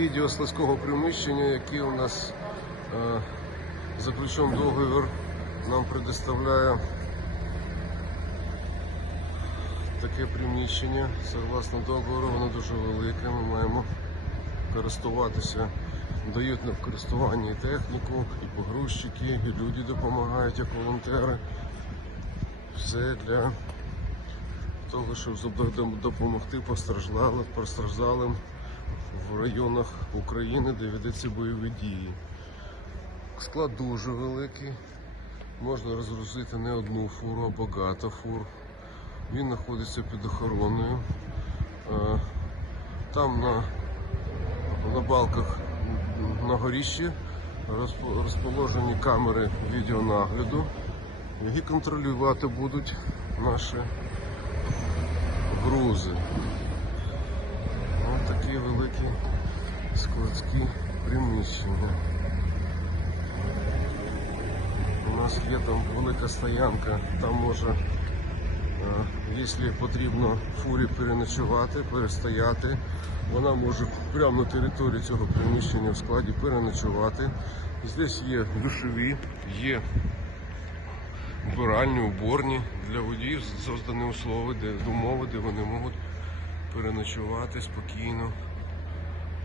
відео складського приміщення, яке у нас е, заключен договір, нам предоставляє таке приміщення. Согласно договору, воно дуже велике. Ми маємо користуватися, дають нам в користування і техніку, і погрузчики, і люди допомагають, як волонтери. Все для того, щоб допомогти постраждалим в районах України, де ведуться бойові дії. Склад дуже великий. Можна розгрузити не одну фуру, а багато фур. Він знаходиться під охороною. Е, Там на, на балках на горіщі розположені камери відеонагляду, які контролювати будуть наші грузи. Складські приміщення. У нас є велика стоянка, там може, якщо потрібно фурі переночувати, перестояти, вона може прямо на території цього приміщення в складі переночувати. Здесь є душові, є вбиральні, уборні для водіїв создані умови, де умови, де вони можуть переночувати спокійно.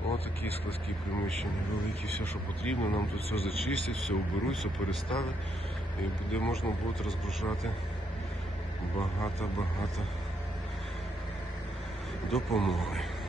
Ось такі складські приміщення, великі, все, що потрібно. Нам тут все зачистять, все уберуть, все переставлять. І буде можна буде розгружати багато-багато допомоги.